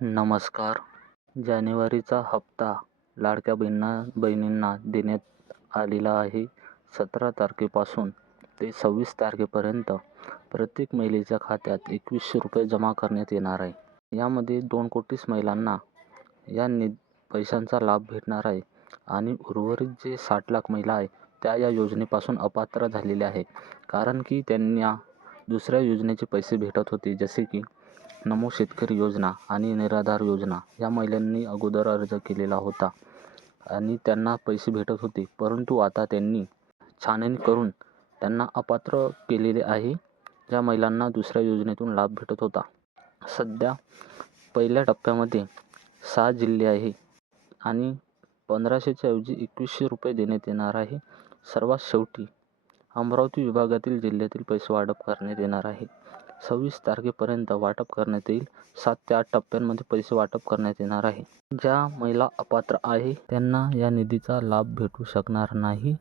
नमस्कार. जानेवारीचा हप्ता लाडक्या बहिणींना देण्यात आलेला आहे. 17 तारखेपासून ते 26 तारखेपर्यंत प्रत्येक महिलेच्या खात्यात ₹2100 जमा करण्यात येणार आहे. यामध्ये 2 कोटी महिलांना या पैशांचा लाभ भेटणार आहे आणि उर्वरित जे 60 लाख महिला आहे त्या या योजनेपासून अपात्र झालेल्या आहे. कारण की त्यांना दुसऱ्या योजनेचे पैसे भेटत होते, जसे की नमो शेतकरी योजना आणि निराधार योजना. या महिलांनी अगोदर अर्ज केलेला होता आणि त्यांना पैसे भेटत होते, परंतु आता त्यांनी छाननी करून त्यांना अपात्र केलेले आहे. ज्या महिलांना दुसऱ्या योजनेतून लाभ भेटत होता. सध्या पहिल्या टप्प्यामध्ये 6 जिल्हे आहे आणि 1500च्या ऐवजी ₹2100 देण्यात येणार आहे. सर्वात शेवटी अमरावती विभागातील जिल्ह्यातील पैसे वाटप करण्यात येणार आहे. 26 तारखेपर्यंत वाटप करण्यात येईल. 7 ते 8 टप्प्यांमध्ये पैसे वाटप करण्यात येणार आहे. ज्या महिला अपात्र आहे त्यांना या निधीचा लाभ भेटू शकणार नाही,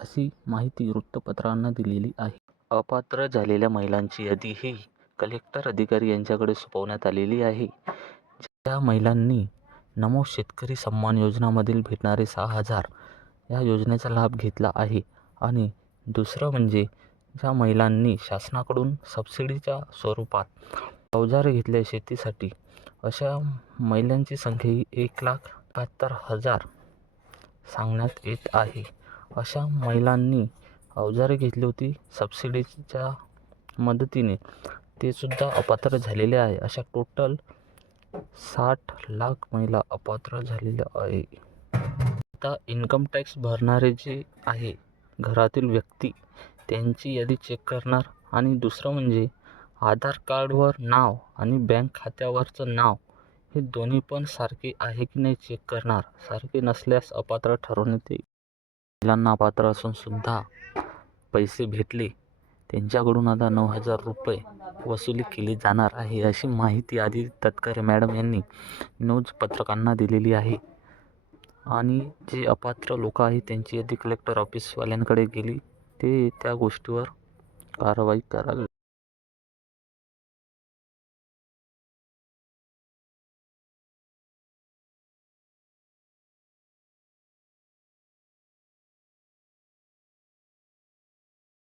अशी माहिती वृत्तपत्रांना दिलेली आहे. अपात्र झालेल्या महिलांची यादी ही कलेक्टर अधिकारी यांच्याकडे सोपवण्यात आलेली आहे. ज्या महिलांनी नमो शेतकरी सन्मान योजनामधील भेटणारे 6,000 या योजनेचा लाभ घेतला आहे आणि दुसरं म्हणजे ज्या महिलांनी शासनाकडून सबसिडीच्या स्वरूपात अवजारे घेतले शेतीसाठी, अशा महिलांची संख्या ही 1,71,000 सांगण्यात येत आहे. अशा महिलांनी अवजारे घेतली होती सबसिडीच्या मदतीने, ते सुद्धा अपात्र झालेले आहे. अशा टोटल 60 लाख महिला अपात्र झालेल्या आहे. आता इन्कम टॅक्स भरणारे जे आहे घरातील व्यक्ती, त्यांची यादी चेक करणार आणि दुसरं म्हणजे आधार कार्डवर नाव आणि बँक खात्यावरचं नाव हे दोन्ही पण सारखे आहे की नाही चेक करणार. सारखे नसल्यास अपात्र ठरवण्यात येईल. महिलांना अपात्र असून सुद्धा पैसे भेटले, त्यांच्याकडून आता ₹9,000 वसुली केली जाणार आहे, अशी माहिती आधी तटकरे मॅडम यांनी न्यूज पत्रकारांना दिलेली आहे. आणि जे अपात्र लोक आहेत त्यांची यादी कलेक्टर ऑफिसवाल्यांकडे गेली, ते त्या गोष्टीवर कारवाई करावी.